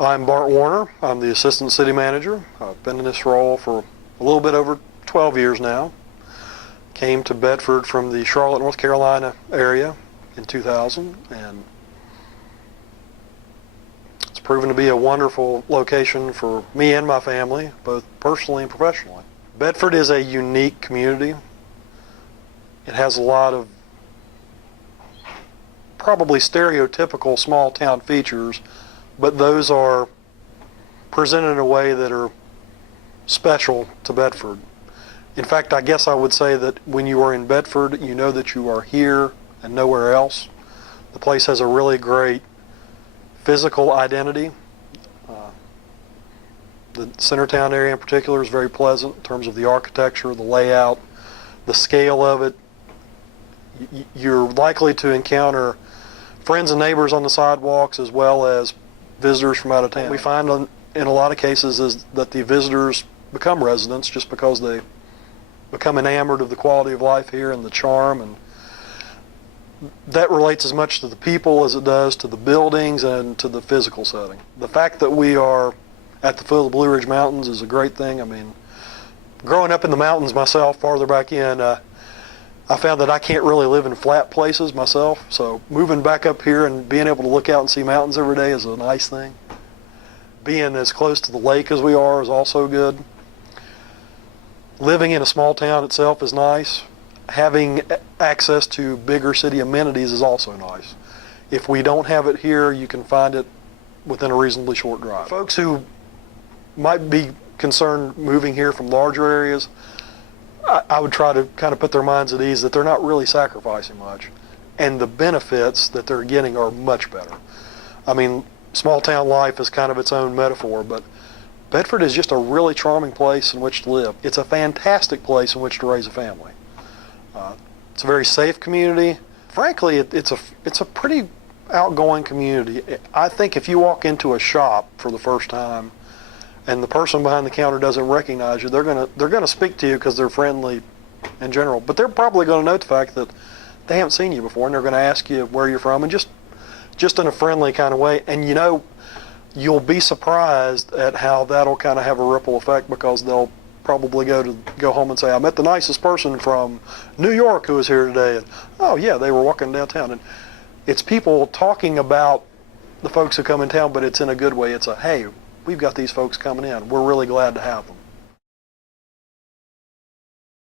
I'm Bart Warner. I'm the Assistant City Manager. I've been in this role for a little bit over 12 years now. Came to Bedford from the Charlotte, North Carolina area in 2000, and it's proven to be a wonderful location for me and my family, both personally and professionally. Bedford is a unique community. It has a lot of probably stereotypical small town features, but those are presented in a way that are special to Bedford. In fact, I guess I would say that when you are in Bedford, you know that you are here and nowhere else. The place has a really great physical identity. The Centertown area in particular is very pleasant in terms of the architecture, the layout, the scale of it. You're likely to encounter friends and neighbors on the sidewalks as well as visitors from out of town. What we find in a lot of cases is that the visitors become residents just because they become enamored of the quality of life here and the charm, and that relates as much to the people as it does to the buildings and to the physical setting. The fact that we are at the foot of the Blue Ridge Mountains is a great thing. I mean, growing up in the mountains myself, farther back in, I found that I can't really live in flat places myself, so moving back up here and being able to look out and see mountains every day is a nice thing. Being as close to the lake as we are is also good. Living in a small town itself is nice. Having access to bigger city amenities is also nice. If we don't have it here, you can find it within a reasonably short drive. Folks who might be concerned moving here from larger areas, I would try to kind of put their minds at ease that they're not really sacrificing much, and the benefits that they're getting are much better. I mean, small town life is kind of its own metaphor, but Bedford is just a really charming place in which to live. It's a fantastic place in which to raise a family. It's a very safe community. Frankly, it's a pretty outgoing community. I think if you walk into a shop for the first time and the person behind the counter doesn't recognize you, they're gonna speak to you because they're friendly in general. But they're probably going to note the fact that they haven't seen you before, and they're going to ask you where you're from, and just in a friendly kind of way. And you know, you'll be surprised at how that'll kind of have a ripple effect, because they'll probably go home and say, I met the nicest person from New York who was here today, and oh yeah, they were walking downtown. And it's people talking about the folks who come in town, but it's in a good way. It's a, hey, we've got these folks coming in. We're really glad to have them.